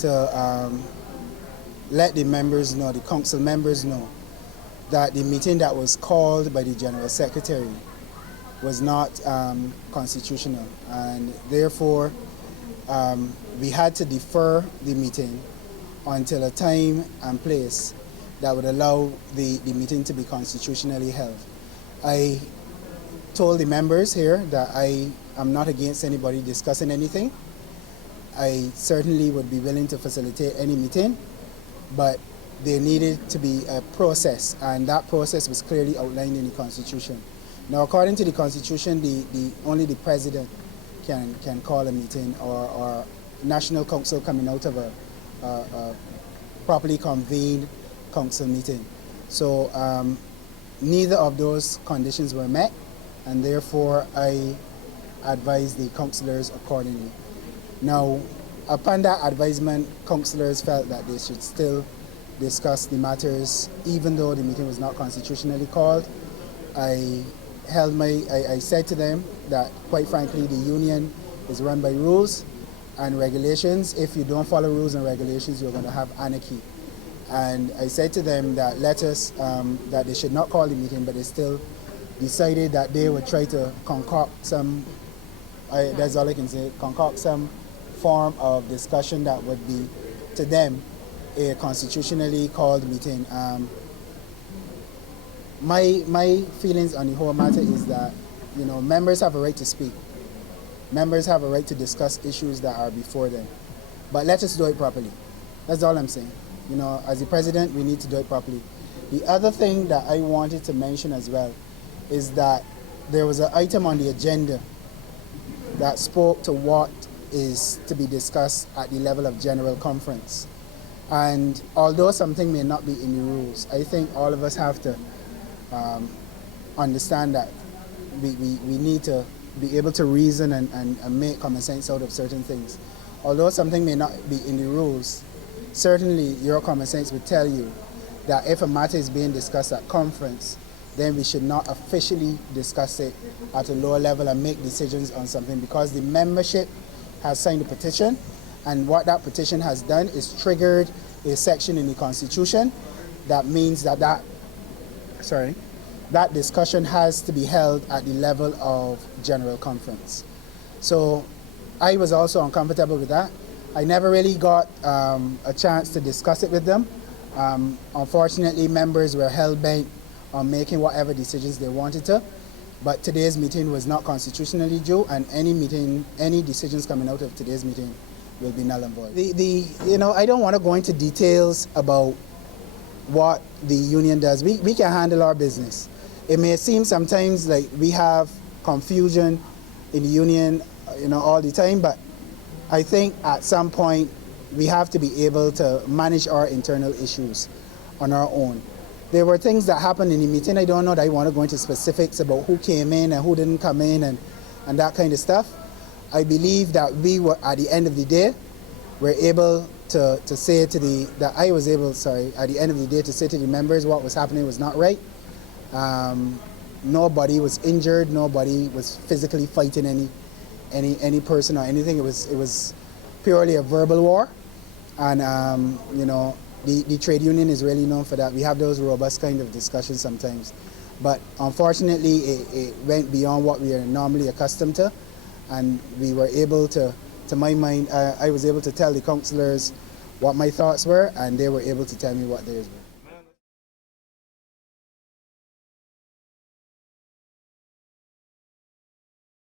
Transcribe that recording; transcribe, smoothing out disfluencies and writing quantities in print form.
to let the members know, the council members know, that the meeting that was called by the General Secretary was not constitutional, and therefore we had to defer the meeting until a time and place that would allow the meeting to be constitutionally held. I told the members here that I am not against anybody discussing anything. I certainly would be willing to facilitate any meeting, but there needed to be a process, and that process was clearly outlined in the Constitution. Now, according to the Constitution, only the President can call a meeting, or National Council coming out of a properly convened council meeting. So neither of those conditions were met, and therefore I advised the councillors accordingly. Now, upon that advisement, councillors felt that they should still discuss the matters even though the meeting was not constitutionally called. I said to them that, quite frankly, the union is run by rules and regulations. If you don't follow rules and regulations, you're going to have anarchy. And I said to them that that they should not call the meeting, but they still decided that they would try to concoct some, that's all I can say, concoct some form of discussion that would be, to them, a constitutionally called meeting. My feelings on the whole matter is that, you know, members have a right to speak. Members have a right to discuss issues that are before them. But let us do it properly. That's all I'm saying. You know, as the president, we need to do it properly. The other thing that I wanted to mention as well is that there was an item on the agenda that spoke to what is to be discussed at the level of general conference. And although something may not be in the rules, I think all of us have to understand that we need to be able to reason and make common sense out of certain things. Although something may not be in the rules, certainly your common sense would tell you that if a matter is being discussed at conference, then we should not officially discuss it at a lower level and make decisions on something, because the membership has signed a petition, and what that petition has done is triggered a section in the Constitution that means that discussion has to be held at the level of general conference. So I was also uncomfortable with that. I never really got a chance to discuss it with them. Unfortunately, members were hell-bent on making whatever decisions they wanted to, but today's meeting was not constitutionally due, and any decisions coming out of today's meeting will be null and void. You know, I don't want to go into details about what the union does. We can handle our business. It may seem sometimes like we have confusion in the union, you know, all the time, but I think at some point we have to be able to manage our internal issues on our own. There were things that happened in the meeting. I don't know that I want to go into specifics about who came in and who didn't come in and that kind of stuff. I believe that we were, at the end of the day, were able to say to at the end of the day, to say to the members what was happening was not right. Nobody was injured. Nobody was physically fighting any person or anything. It was purely a verbal war, and you know, the trade union is really known for that. We have those robust kind of discussions sometimes, but unfortunately, it went beyond what we are normally accustomed to, and we were able to my mind, I was able to tell the councillors what my thoughts were, and they were able to tell me what theirs were.